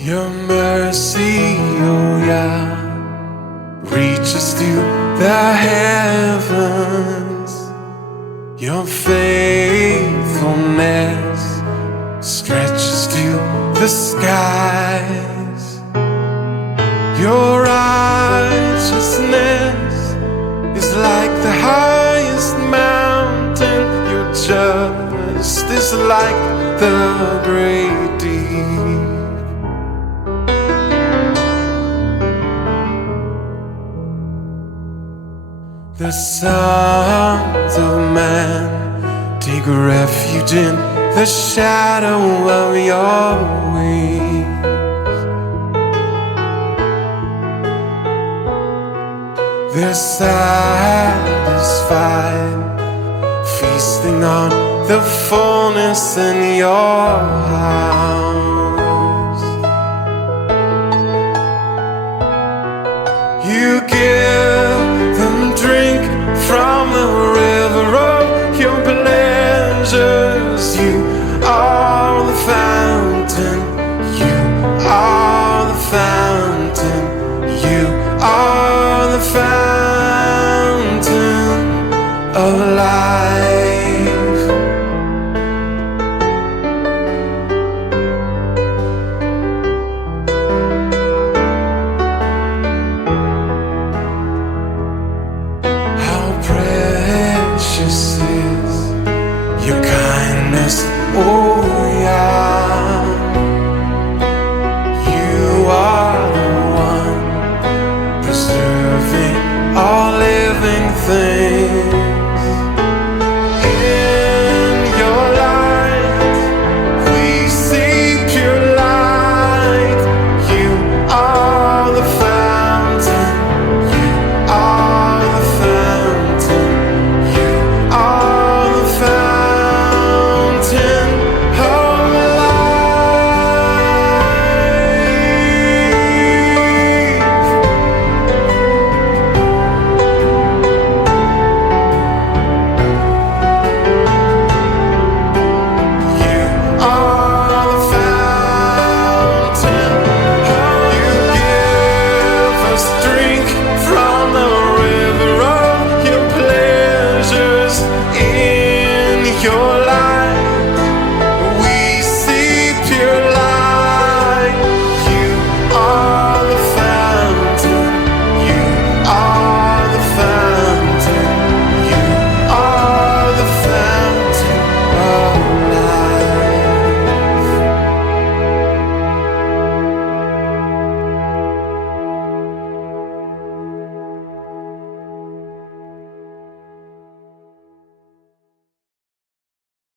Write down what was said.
Your mercy, oh yeah, reaches to the heavens. Your faithfulness stretches to the skies. Your righteousness is like the highest mountain. Your justice like the great deep. The sons of man take refuge in the shadow of your wings. They're satisfied, feasting on the fullness in your house.